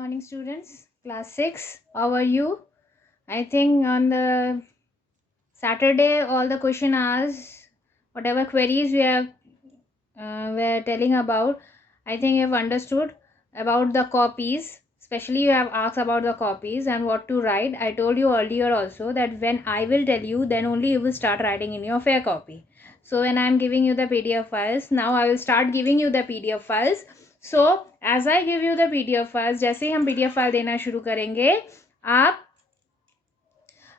morning, students. Class 6. How are you? I think on the Saturday, all the question asked, whatever queries we have were telling about, I think you have understood about the copies. Especially you have asked about the copies and what to write. I told you earlier also that when I will tell you, then only you will start writing in your fair copy. So when I am giving you the PDF files, now I will start giving you the PDF files. So as I give you the PDF files, जैसे ही हम PDF file देना शुरू करेंगे, आप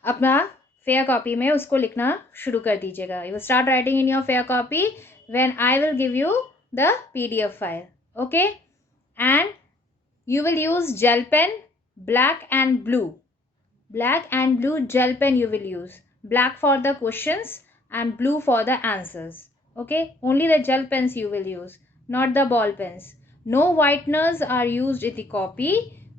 अपना fair copy में उसको लिखना शुरू कर दीजिएगा. You will start writing in your fair copy when I will give you the PDF file. Okay, and you will use gel pen, black and blue gel pen you will use. Black for the questions and blue for the answers. Okay, only the gel pens you will use, not the ball pens. No whiteners are used in the copy.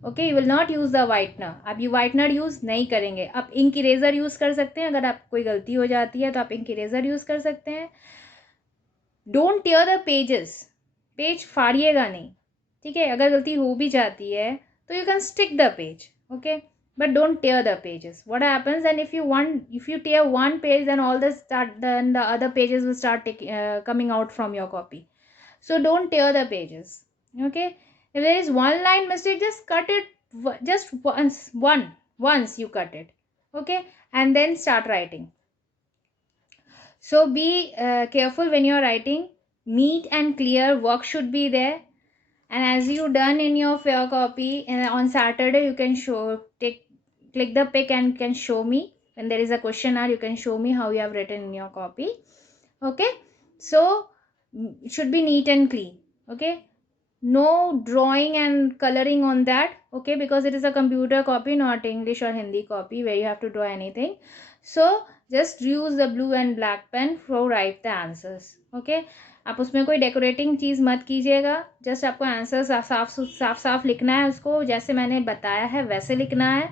Okay, you will not use the whitener. अब ये whitener use नहीं करेंगे. आप ink eraser use कर सकते हैं. अगर आप कोई गलती हो जाती है तो आप इंक इरेजर यूज कर सकते हैं. Don't tear the pages. Page फाड़िएगा नहीं. ठीक है, अगर गलती हो भी जाती है तो you can stick the page. Okay, but don't tear the pages. What happens, and if you tear one page, then then the other pages will start coming out from your copy. So don't tear the pages. Okay, if there is one line mistake, just cut it just once you cut it. Okay, and then start writing. So be careful when you are writing. Neat and clear work should be there. And as you done in your fair copy, on Saturday you can click the pic and can show me. When there is a question you can show me how you have written in your copy. Okay, so it should be neat and clean. Okay, no drawing and coloring on that. Okay, because it is a computer copy, not English or Hindi copy where you have to draw anything. So just use the blue and black pen for write the answers. Okay, आप उसमें कोई decorating चीज़ मत कीजिएगा. Just आपको answer साफ लिखना है. उसको जैसे मैंने बताया है वैसे लिखना है.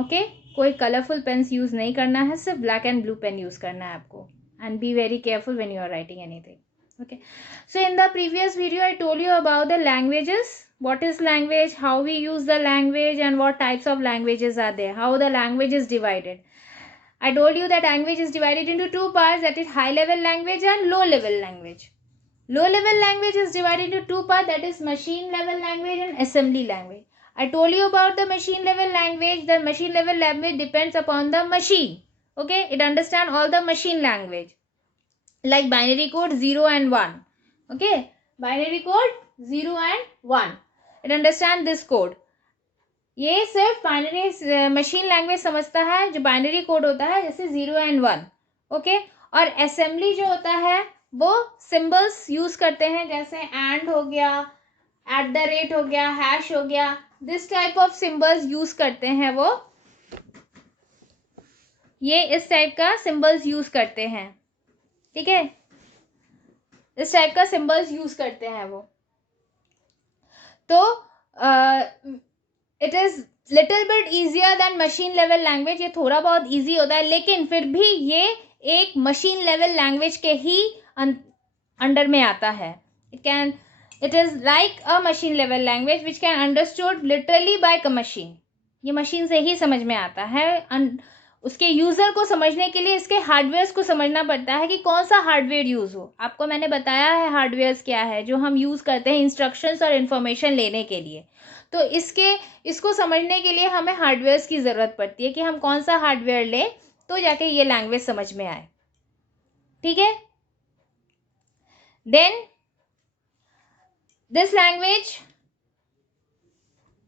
ओके, कोई कलरफुल पेन्स यूज़ नहीं करना है. सिर्फ black and blue pen use करना है आपको. And be very careful when you are writing anything. Okay, so in the previous video I told you about the languages. What is language, how we use the language, and what types of languages are there, how the language is divided. I told you that language is divided into two parts, that is high level language and low level language. Low level language is divided into two parts, that is machine level language and assembly language. I told you about the machine level language. The machine level language depends upon the machine. Okay, it understands all the machine language. Like binary code 0 and 1. Okay, binary code 0 and 1. It understands this code. ये सिर्फ binary machine language समझता है. जो binary code होता है जैसे 0 and 1. Okay, और assembly जो होता है वो सिंबल्स यूज करते हैं. जैसे एंड हो गया, @ हो गया, हैश हो गया. This type of symbols use करते हैं वो. ये इस टाइप का सिंबल्स यूज करते हैं. ठीक है, इस टाइप का सिंबल्स यूज करते हैं वो. तो it is little bit easier than machine level language. ये थोड़ा बहुत ईजी होता है, लेकिन फिर भी ये एक मशीन लेवल लैंग्वेज के ही अंडर में आता है. It is like a machine level language which can understood literally by a machine. ये मशीन से ही समझ में आता है. उसके यूज़र को समझने के लिए इसके हार्डवेयर्स को समझना पड़ता है कि कौन सा हार्डवेयर यूज़ हो. आपको मैंने बताया है हार्डवेयर्स क्या है जो हम यूज़ करते हैं इंस्ट्रक्शंस और इन्फॉर्मेशन लेने के लिए. तो इसको समझने के लिए हमें हार्डवेयर्स की ज़रूरत पड़ती है कि हम कौन सा हार्डवेयर लें तो जाके ये लैंग्वेज समझ में आए. ठीक है, देन दिस लैंग्वेज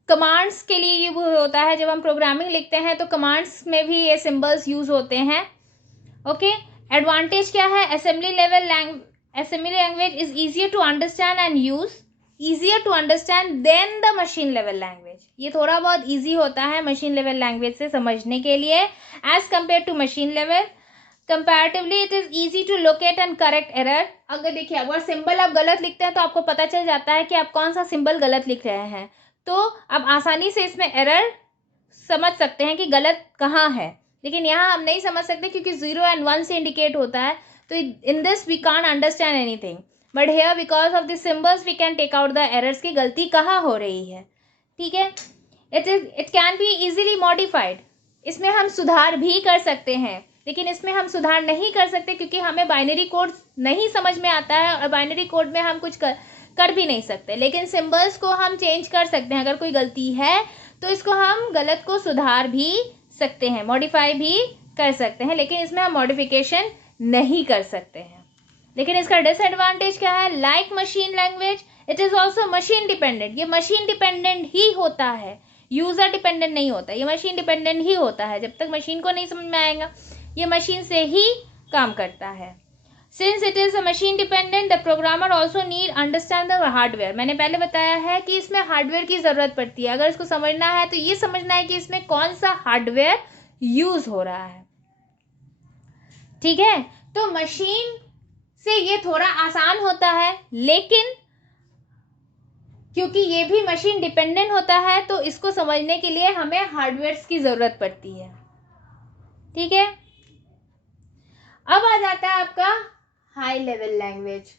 कमांड्स के लिए ये होता है. जब हम प्रोग्रामिंग लिखते हैं तो कमांड्स में भी ये सिंबल्स यूज होते हैं. ओके, एडवांटेज क्या है? Assembly language is easier to understand and use. Easier to understand than the machine level language. ये थोड़ा बहुत ईजी होता है मशीन लेवल लैंग्वेज से समझने के लिए as compare to machine level. Comparatively it is easy to locate and correct error. अगर देखिए, अगर सिंबल आप गलत लिखते हैं तो आपको पता चल जाता है कि आप कौन सा सिंबल गलत लिख रहे हैं. तो आप आसानी से इसमें एरर समझ सकते हैं कि गलत कहाँ है. लेकिन यहाँ हम नहीं समझ सकते क्योंकि 0 and 1 से इंडिकेट होता है. तो in this we can't understand anything. But here because of the symbols we can take out the errors की गलती कहाँ हो रही है. ठीक है। It can be easily modified, इसमें हम सुधार भी कर सकते हैं, लेकिन इसमें हम सुधार नहीं कर सकते क्योंकि हमें बाइनरी कोड नहीं समझ में आता है और बाइनरी कोड में हम कुछ कर भी नहीं सकते। लेकिन सिंबल्स को हम चेंज कर सकते हैं, अगर कोई गलती है तो इसको हम गलत को सुधार भी सकते हैं, मॉडिफाई भी कर सकते हैं, लेकिन इसमें हम मॉडिफिकेशन नहीं कर सकते हैं। लेकिन इसका डिसएडवांटेज क्या है? Like machine language it is also machine dependent, ये मशीन डिपेंडेंट ही होता है, यूजर डिपेंडेंट नहीं होता, ये मशीन डिपेंडेंट ही होता है। जब तक मशीन को नहीं समझ में आएगा, ये मशीन से ही काम करता है। Since it is a machine dependent the programmer also need understand the hardware, मैंने पहले बताया है कि इसमें हार्डवेयर की जरूरत पड़ती है। अगर इसको समझना है तो ये समझना है कि इसमें कौन सा हार्डवेयर यूज हो रहा है, ठीक है। तो मशीन से ये थोड़ा आसान होता है, लेकिन क्योंकि ये भी मशीन डिपेंडेंट होता है तो इसको समझने के लिए हमें हार्डवेयर की जरूरत पड़ती है, ठीक है। अब आ जाता है आपका high level language.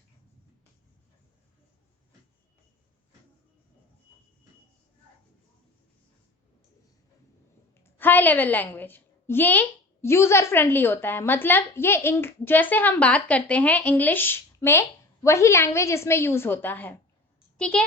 High level language ये यूजर फ्रेंडली होता है, मतलब ये जैसे हम बात करते हैं इंग्लिश में, वही लैंग्वेज इसमें यूज होता है, ठीक है।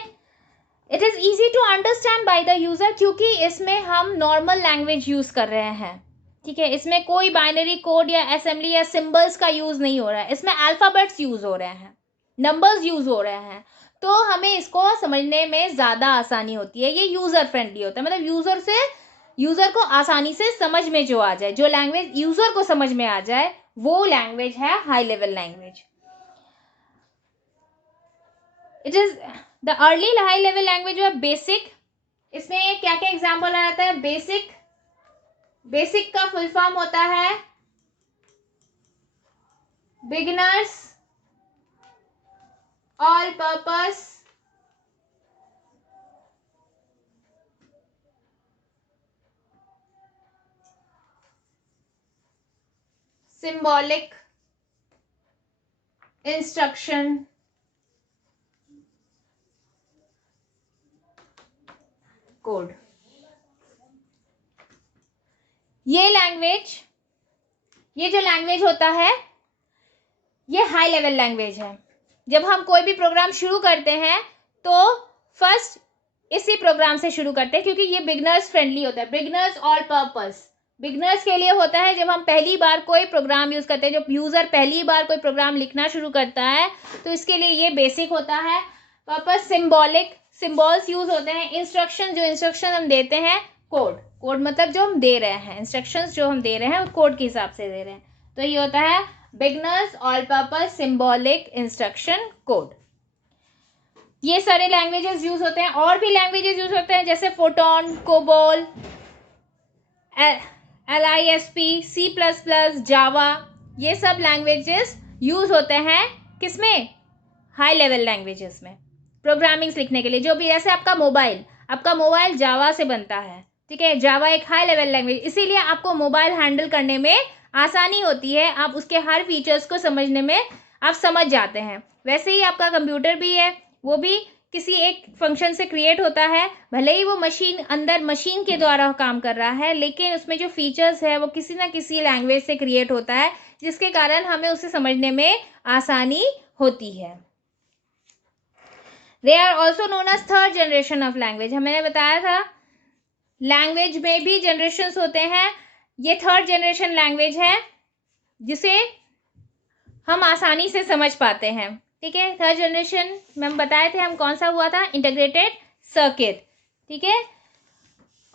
It is easy to understand by the user, क्योंकि इसमें हम नॉर्मल लैंग्वेज यूज कर रहे हैं, ठीक है। इसमें कोई बाइनरी कोड या असेंबली या सिंबल्स का यूज नहीं हो रहा है, इसमें अल्फाबेट्स यूज हो रहे हैं, नंबर्स यूज हो रहे हैं, तो हमें इसको समझने में ज्यादा आसानी होती है। ये यूजर फ्रेंडली होता है, मतलब यूजर को आसानी से समझ में जो आ जाए, जो लैंग्वेज यूजर को समझ में आ जाए वो लैंग्वेज है high level language. It is the early high level language है बेसिक। इसमें क्या क्या एग्जाम्पल आ जाता है? बेसिक का फुल फॉर्म होता है beginners all purpose symbolic instruction code. ये जो लैंग्वेज होता है ये हाई लेवल लैंग्वेज है। जब हम कोई भी प्रोग्राम शुरू करते हैं तो फर्स्ट इसी प्रोग्राम से शुरू करते हैं, क्योंकि ये बिगनर्स फ्रेंडली होता है, बिगनर्स ऑल पर्पस, बिगनर्स के लिए होता है। जब हम पहली बार कोई प्रोग्राम यूज करते हैं, जब यूजर पहली बार कोई प्रोग्राम लिखना शुरू करता है तो इसके लिए ये बेसिक होता है। पर्पस सिंबॉलिक, सिंबल्स यूज होते हैं। इंस्ट्रक्शन, जो इंस्ट्रक्शन हम देते हैं, कोड मतलब जो हम दे रहे हैं, इंस्ट्रक्शंस जो हम दे रहे हैं कोड के हिसाब से दे रहे हैं, तो ये होता है beginners all purpose symbolic instruction code. ये सारे लैंग्वेजेस यूज होते हैं। और भी लैंग्वेजेस यूज होते हैं जैसे फोटोन, कोबोल, LISP, C++, जावा, ये सब लैंग्वेजेस यूज होते हैं किसमें? हाई लेवल लैंग्वेजेस में, प्रोग्रामिंग्स लिखने के लिए। जो भी जैसे आपका मोबाइल जावा से बनता है, ठीक है। जावा एक हाई लेवल लैंग्वेज, इसीलिए आपको मोबाइल हैंडल करने में आसानी होती है, आप उसके हर फीचर्स को समझने में आप समझ जाते हैं। वैसे ही आपका कंप्यूटर भी है, वो भी किसी एक फंक्शन से क्रिएट होता है, भले ही वो मशीन के द्वारा काम कर रहा है, लेकिन उसमें जो फीचर्स है वो किसी ना किसी लैंग्वेज से क्रिएट होता है, जिसके कारण हमें उसे समझने में आसानी होती है। They are also known as third generation of language. मैंने बताया था लैंग्वेज में भी जनरेशंस होते हैं, ये थर्ड जनरेशन लैंग्वेज है जिसे हम आसानी से समझ पाते हैं, ठीक है। थर्ड जनरेशन में हम बताए थे हम कौन सा हुआ था? इंटीग्रेटेड सर्किट, ठीक है।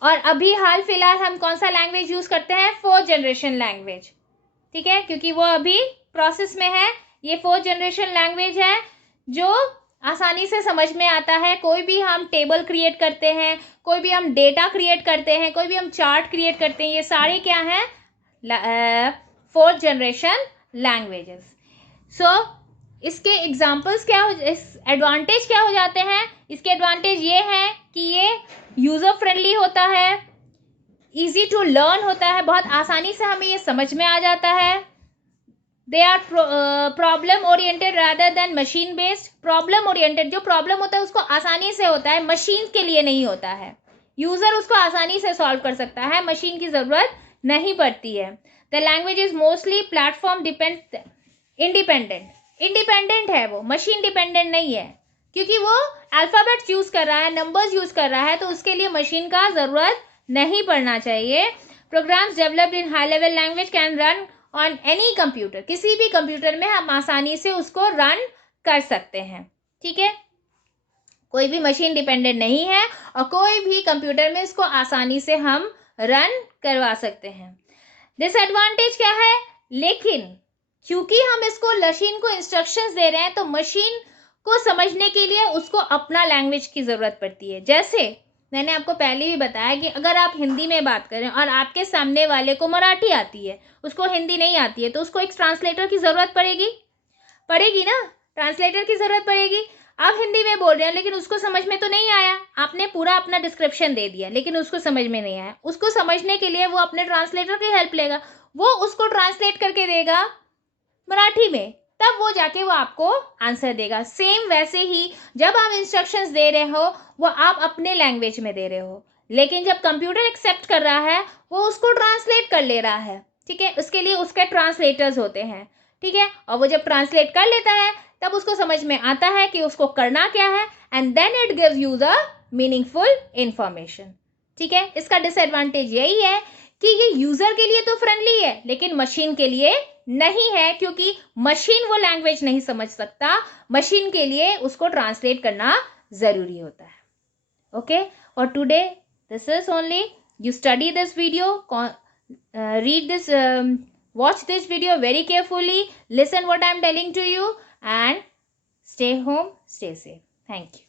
और अभी हाल फिलहाल हम कौन सा लैंग्वेज यूज करते हैं? फोर्थ जनरेशन लैंग्वेज, ठीक है, क्योंकि वो अभी प्रोसेस में है। ये फोर्थ जनरेशन लैंग्वेज है जो आसानी से समझ में आता है। कोई भी हम टेबल क्रिएट करते हैं, कोई भी हम डेटा क्रिएट करते हैं, कोई भी हम चार्ट क्रिएट करते हैं, ये सारे क्या हैं? Fourth generation languages. सो इसके एग्जाम्पल्स इस एडवांटेज क्या हो जाते हैं? इसके एडवांटेज ये हैं कि ये यूजर फ्रेंडली होता है, इजी टू लर्न होता है, बहुत आसानी से हमें ये समझ में आ जाता है। They are problem oriented rather than machine based. Problem oriented, जो प्रॉब्लम होता है उसको आसानी से होता है, मशीन के लिए नहीं होता है, यूजर उसको आसानी से सॉल्व कर सकता है, मशीन की जरूरत नहीं पड़ती है। The language is mostly platform independent है, वो मशीन डिपेंडेंट नहीं है, क्योंकि वो अल्फाबेट्स यूज कर रहा है, नंबर्स यूज कर रहा है, तो उसके लिए मशीन का जरूरत नहीं पड़ना चाहिए। Programs developed in high level language can run on any computer, किसी भी कंप्यूटर में हम आसानी से उसको रन कर सकते हैं। ठीक है, कोई भी मशीन डिपेंडेंट नहीं है और कोई भी कंप्यूटर में इसको आसानी से हम रन करवा सकते हैं। डिसएडवांटेज क्या है, लेकिन क्योंकि हम इसको मशीन को इंस्ट्रक्शंस दे रहे हैं तो मशीन को समझने के लिए उसको अपना लैंग्वेज की ज़रूरत पड़ती है। जैसे मैंने आपको पहले भी बताया कि अगर आप हिंदी में बात करें और आपके सामने वाले को मराठी आती है, उसको हिंदी नहीं आती है, तो उसको एक ट्रांसलेटर की ज़रूरत पड़ेगी ना, ट्रांसलेटर की ज़रूरत पड़ेगी। आप हिंदी में बोल रहे हैं लेकिन उसको समझ में तो नहीं आया, आपने पूरा अपना डिस्क्रिप्शन दे दिया लेकिन उसको समझ में नहीं आया, उसको समझने के लिए वो अपने ट्रांसलेटर की हेल्प लेगा, वो उसको ट्रांसलेट करके देगा मराठी में, तब वो जाके वो आपको आंसर देगा। सेम वैसे ही जब आप इंस्ट्रक्शंस दे रहे हो वो आप अपने लैंग्वेज में दे रहे हो, लेकिन जब कंप्यूटर एक्सेप्ट कर रहा है वो उसको ट्रांसलेट कर ले रहा है। ठीक है, उसके लिए उसके ट्रांसलेटर्स होते हैं। ठीक है, और वो जब ट्रांसलेट कर लेता है तब उसको समझ में आता है कि उसको करना क्या है, and then it gives you the meaningful information. ठीक है, इसका डिसएडवांटेज यही है कि ये यूजर के लिए तो फ्रेंडली है लेकिन मशीन के लिए नहीं है, क्योंकि मशीन वो लैंग्वेज नहीं समझ सकता, मशीन के लिए उसको ट्रांसलेट करना जरूरी होता है। ओके, और today this is only, you study this video, read this, watch this video very carefully, listen what I am telling to you, and stay home, stay safe. Thank you.